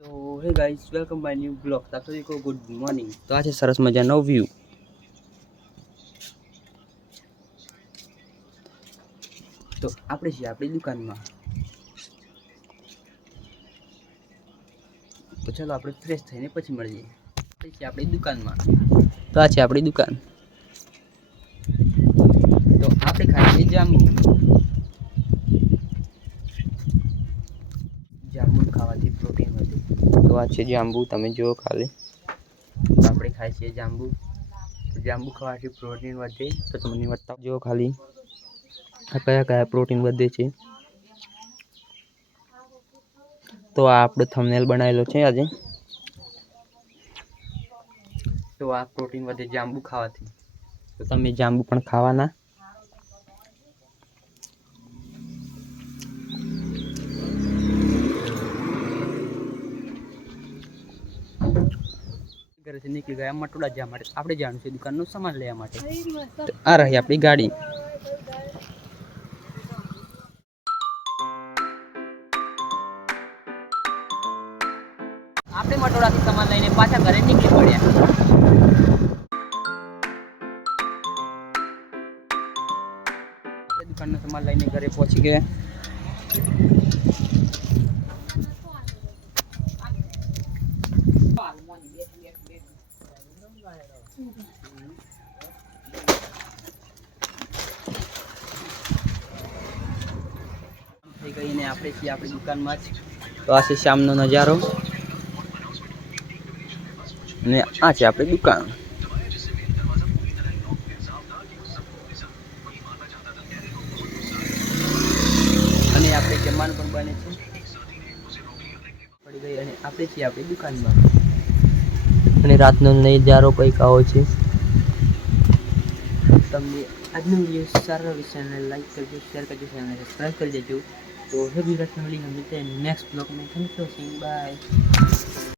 તો હે guys welcome my new blog તો સभी को ગુડ મોર્નિંગ। તો આજે સરસ મજાનો વ્યૂ। તો આપણે છીએ આપણી દુકાનમાં। તો ચાલો આપણે ફ્રેશ થઈને પછી મળીએ। આપણે છીએ આપણી દુકાનમાં। તો આ છે આપણી દુકાન। તો આપણે ખાઈએ જાંબુ। જાંબુ ખાવાથી પ્રોટીન વધે। તો આ છે જાંબુ, તમે જુઓ ખાલી। આપણે ખાઈએ છીએ જાંબુ। જાંબુ ખાવાથી પ્રોટીન વધે। તો તમને બતાવો જો ખાલી આ કયા કયા પ્રોટીન વધે છે। તો આ આપણો થંબનેલ બનાવેલો છે આજે। તો આ પ્રોટીન વધે જાંબુ ખાવાથી। તો તમે જાંબુ પણ ખાવાના। ઘરેથી નીકળી ગયા મટોડા જવા માટે। આપણે જવાનું છે દુકાનનું સામાન લેવા માટે। તો આ રહી આપણી ગાડી। આપણે મટોડાથી સામાન લઈને પાછા ઘરે નીકળી પડ્યા। આપણે દુકાનનો સામાન લઈને ઘરે પહોંચી ગયા। થઈ ગઈ ને આપણે છીએ આપણી દુકાનમાં જ। તો આ છે શામનો નજારો ને આ છે આપણી દુકાન। અને આપણે જમવાનું પણ બને છે પડી ગઈ અને આપણે છીએ આપણી દુકાનમાં। અને રાતનો નજારો કંઈક આવો છે। તમને આજનો વિડીયો સારો લાગે ચેનલને લાઈક કરજો, શેર કરજો, ચેનલને સબસ્ક્રાઈબ કરી દેજો। तो सभी रत्न मिलते हैं नेक्स्ट ब्लॉग में। Thank you watching, bye.